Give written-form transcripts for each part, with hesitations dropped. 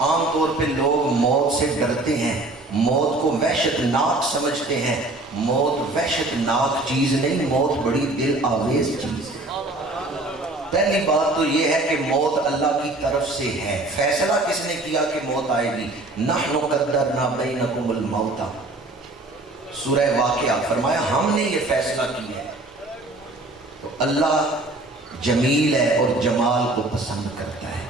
عام طور پہ لوگ موت سے ڈرتے ہیں، موت کو وحشت ناک سمجھتے ہیں۔ موت وحشت ناک چیز نہیں، موت بڑی دل آویز چیز ہے۔ پہلی بات تو یہ ہے کہ موت اللہ کی طرف سے ہے۔ فیصلہ کس نے کیا کہ موت آئے گی؟ نحن قدرنا بینکم الموت، سورہ واقعہ، فرمایا ہم نے یہ فیصلہ کیا ہے۔ تو اللہ جمیل ہے اور جمال کو پسند کرتا ہے۔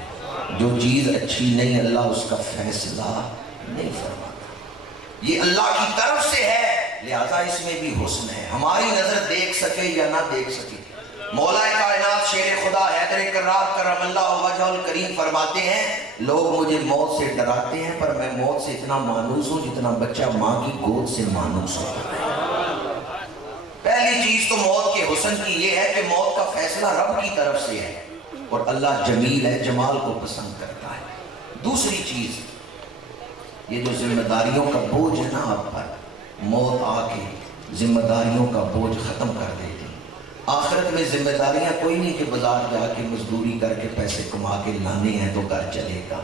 جو چیز اچھی نہیں اللہ اس کا فیصلہ نہیں فرماتا۔ یہ اللہ کی طرف سے ہے، لہذا اس میں بھی حسن ہے، ہماری نظر دیکھ سکے یا نہ دیکھ سکے۔ مولا کائنات شیر خدا حیدر کرار کرم اللہ وجہ الکریم فرماتے ہیں لوگ مجھے موت سے ڈراتے ہیں پر میں موت سے اتنا مانوس ہوں جتنا بچہ ماں کی گود سے مانوس ہوتا ہے۔ پہلی چیز تو موت کے حسن کی یہ ہے کہ موت کا فیصلہ رب کی طرف سے ہے اور اللہ جمیل ہے، جمال کو پسند کرتا ہے۔ دوسری چیز، یہ جو ذمہ داریوں کا بوجھ ہے نا آپ پر، موت آ کے ذمہ داریوں کا بوجھ ختم کر دیتی۔ آخرت میں ذمہ داریاں کوئی نہیں کہ بازار جا کے مزدوری کر کے پیسے کما کے لانے ہیں تو گھر چلے گا۔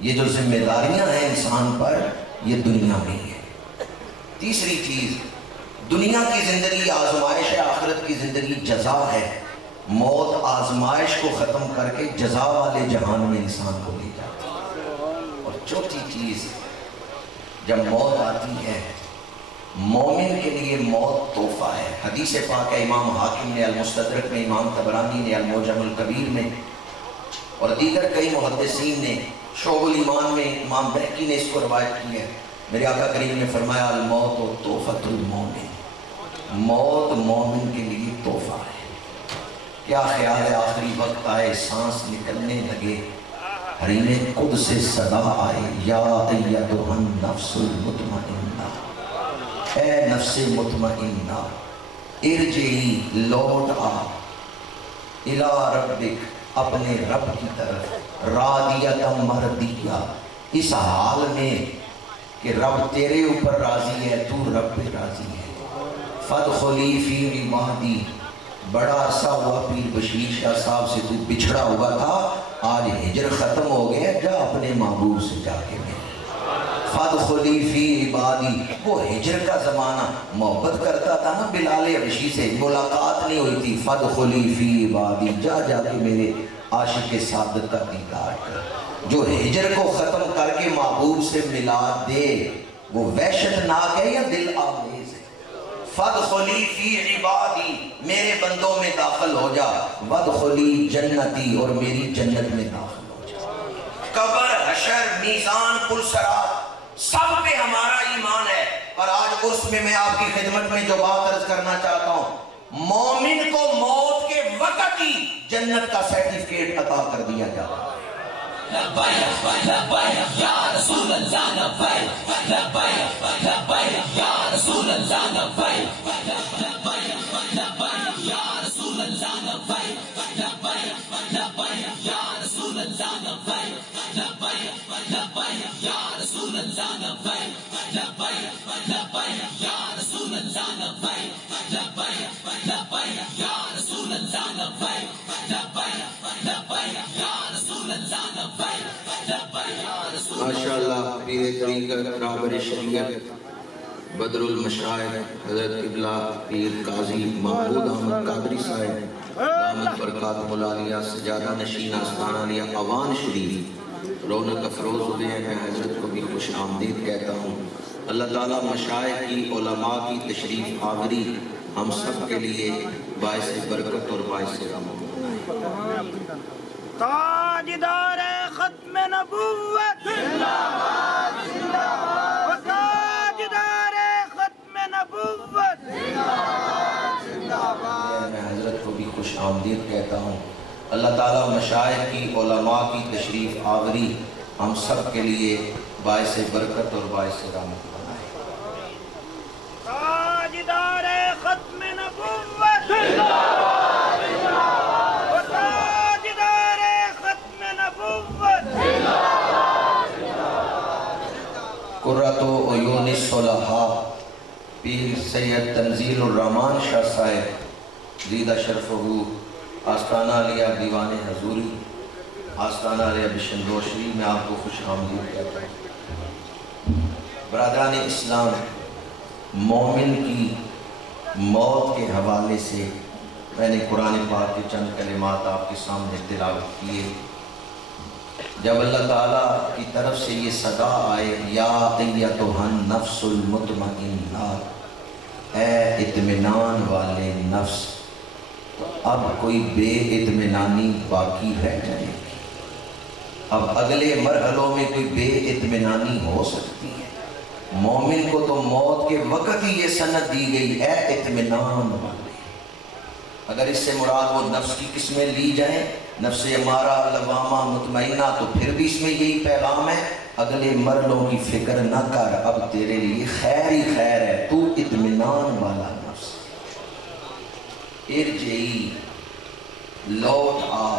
یہ جو ذمہ داریاں ہیں انسان پر، یہ دنیا میں ہے۔ تیسری چیز، دنیا کی زندگی آزمائش ہے، آخرت کی زندگی جزا ہے۔ موت آزمائش کو ختم کر کے جزا والے جہان میں انسان کو لے جاتی ہے۔ اور چوتھی چیز، جب موت آتی ہے مومن کے لیے موت تحفہ ہے۔ حدیث پاک ہے، امام حاکم نے المستدرک میں، امام طبرانی نے المعجم الکبیر میں اور دیگر کئی محدثین نے شعب الایمان میں، امام بہقی نے اس کو روایت کی ہے۔ میرے آقا کریم نے فرمایا الموت و تحفۃ المومن، موت مومن کے لیے تحفہ ہے۔ کیا خیال ہے آخری وقت آئے، سانس نکلنے لگے، حریم قدس سے صدا آئے، یا ایتھا النفس المطمئنہ، اے نفس مطمئنہ ارجعی، لوٹ آ، الی ربک، اپنے رب کی طرف، راضیۃ مرضیہ، اس حال میں کہ رب تیرے اوپر راضی ہے، تو رب پہ راضی ہے۔ فادخلی فی عبادی، بڑا عرصہ ہوا پیر بشیر شاہ صاحب سے تو بچھڑا ہوا تھا، آج ہجر ختم ہو گیا، جا اپنے محبوب سے جا کے مل۔ فادخلی فی عبادی، وہ ہجر کا زمانہ، محبت کرتا تھا نا بلال حبشی سے، ملاقات نہیں ہوئی تھی۔ فادخلی فی عبادی، جا جا کے میرے عاشق سعادت کا دیدار کر۔ جو ہجر کو ختم کر کے محبوب سے ملا دے وہ وحشت ناک ہے یا دل آویز ہے؟ فادخلی فی عبادی، میرے بندوں میں داخل ہو جا، وادخلی جنتی، اور میری جنت میں داخل ہو جا۔ قبر، حشر، میزان، پل صراط، سب پہ ہمارا ایمان ہے۔ اور آج عرس میں آپ کی خدمت میں جو بات عرض کرنا چاہتا ہوں، مومن کو موت کے وقت ہی جنت کا سرٹیفکیٹ عطا کر دیا جاتا ہے۔ لبیک لبیک یا رسول اللہ، لبیک لبیک لبیک یا رسول اللہ، لبیک لبیک لبیک یا رسول اللہ، لبیک لبیک لبیک یا رسول اللہ، لبیک لبیک لبیک یا رسول اللہ، لبیک لبیک لبیک یا رسول اللہ، لبیک لبیک لبیک یا رسول اللہ، لبیک لبیک لبیک یا رسول اللہ، لبیک لبیک یا رسول اللہ۔ ماشاءاللہ پیر طریقت رابر شریعت بدر المشائخ حضرت قبلہ پیر قاضی محمود احمد قادری صاحب دامت برکاتہ العالیہ سجادہ نشین آستانہ لیا اوان شریف رونق افروز ہوئے ہیں۔ میں حضرت کو بھی خوش آمدید کہتا ہوں۔ اللہ تعالیٰ مشائخ کی، علماء کی تشریف آوری ہم سب کے لیے باعث برکت اور باعث رحمت بنائے۔ تاجدار ختم نبوت زندہ باد، زندہ باد، تاجدار ختم نبوت زندہ باد، زندہ باد۔ میں حضرت کو بھی خوش آمدید کہتا ہوں۔ اللہ تعالیٰ مشائخ کی، علماء کی تشریف آوری ہم سب کے لیے باعث برکت اور باعث رحمت بنائے۔ تاجدار ختم نبوت زندہ باد، زندہ باد، تاجدار ختم نبوت زندہ باد، زندہ باد۔ قرۃ عیون الصلحاء پیر سید تنزیل الرحمان شاہ صاحب زیدہ شرفہ آستانہ علیہ دیوان حضوری آستانہ ریابشن روشنی میں آپ کو خوش آمدید کہتا ہوں۔ برادران اسلام، مومن کی موت کے حوالے سے میں نے قرآن پاک کے چند کلمات آپ کے سامنے تلاوت کیے۔ جب اللہ تعالیٰ کی طرف سے یہ صدا آئے، یا ایتھا النفس المطمئنہ، اے اطمینان والے نفس، تو اب کوئی بے اطمینانی باقی رہ جائے گی؟ اب اگلے مرحلوں میں کوئی بے اطمینانی ہو سکتی ہے؟ مومن کو تو موت کے وقت ہی یہ سند دی گئی، اے اطمینان والے۔ اگر اس سے مراد وہ نفس کی قسمیں لی جائیں، نفس امارہ، لوامہ، مطمئنہ، تو پھر بھی اس میں یہی پیغام ہے، اگلے مرحلوں کی فکر نہ کر، اب تیرے لیے خیر ہی خیر ہے، تو اطمینان والا نفس۔ ارجعی، لوٹ آ،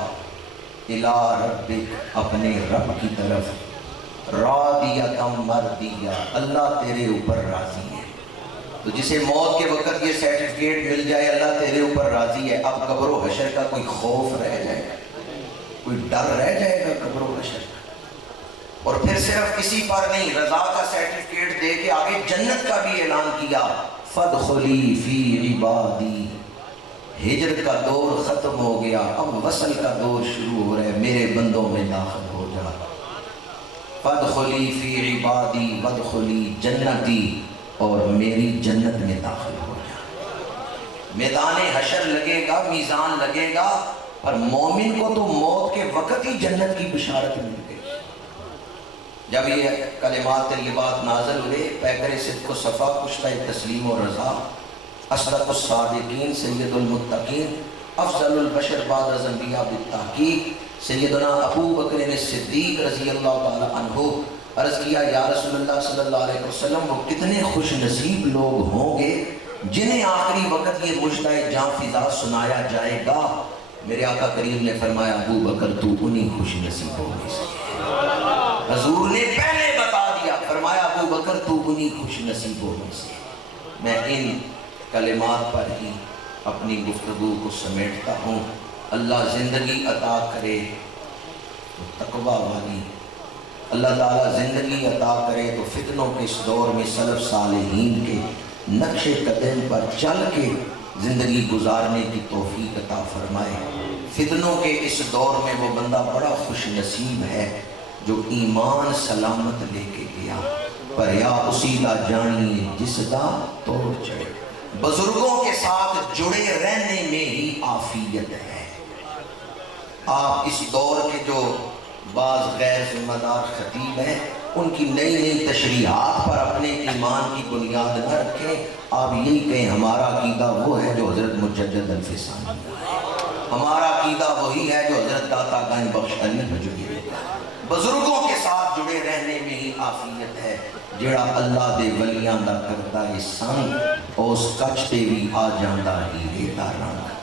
الی ربک، اپنے رب کی طرف، راضیۃ مرضیہ، اللہ تیرے اوپر راضی ہے۔ تو جسے موت کے وقت یہ سرٹیفکیٹ مل جائے اللہ تیرے اوپر راضی ہے، اب قبر و حشر کا کوئی خوف رہ جائے گا؟ کوئی ڈر رہ جائے گا قبر و حشر کا؟ اور پھر صرف کسی پر نہیں، رضا کا سرٹیفکیٹ دے کے آگے جنت کا بھی اعلان کیا، فادخلی فی عبادی۔ ہجر کا دور ختم ہو گیا، اب وصل کا دور شروع ہو رہا ہے، میرے بندوں میں داخل ہو جا، فادخلی فی عبادی وادخلی جنتی، اور میری جنت میں داخل ہو جا۔ میدان حشر لگے گا، میزان لگے گا، پر مومن کو تو موت کے وقت ہی جنت کی بشارت مل گئی۔ جب یہ کلمات طیبات نازل ہوئے، پیکر صدق و صفا، پشتہ تسلیم و رضا، اصدق الصادقین، سید المتقین، افضل البشر بعد از انبیاء بالتحقیق، سیدنا ابو بکر صدیق رضی اللہ تعالی عنہ، عرض کیا یا رسول اللہ صلی اللہ علیہ وسلم، وہ کتنے خوش نصیب لوگ ہوں گے جنہیں آخری وقت یہ مجدہ جاں فضا سنایا جائے گا۔ میرے آقا کریم نے فرمایا، ابو بکر تو انہی خوش نصیبوں میں سے۔ حضور نے پہلے بتا دیا، فرمایا ابو بکر تو انہی خوش نصیبوں میں سے۔ میں ان کلمات پر ہی اپنی گفتگو کو سمیٹتا ہوں۔ اللہ زندگی عطا کرے تو تقوی والی، اللہ تعالیٰ زندگی عطا کرے تو فتنوں کے اس دور میں سلف صالحین کے نقش قدم پر چل کے زندگی گزارنے کی توفیق عطا فرمائے۔ فتنوں کے اس دور میں وہ بندہ بڑا خوش نصیب ہے جو ایمان سلامت لے کے گیا، پر یا اسی دا جانیے جس دا توڑ چڑھے۔ بزرگوں کے ساتھ جڑے رہنے میں ہی عافیت ہے۔ آپ اس دور کے جو بعض غیر ذمہ دار خطیب ہیں، ان کی نئی نئی تشریحات پر اپنے ایمان کی بنیاد نہ رکھیں۔ آپ یہی کہیں ہمارا عقیدہ وہ ہے جو حضرت مجدد الفسانی کا ہے، ہمارا عقیدہ وہی ہے جو حضرت داتا گنج بخش علی حجویری کا ہے۔ بزرگوں کے ساتھ جڑے رہنے میں ہی عافیت ہے۔ جڑا اللہ دے ولیاں دا کردا ہے سنگ، اس کچھ تے بھی آ جاندا ہی دا رنگ۔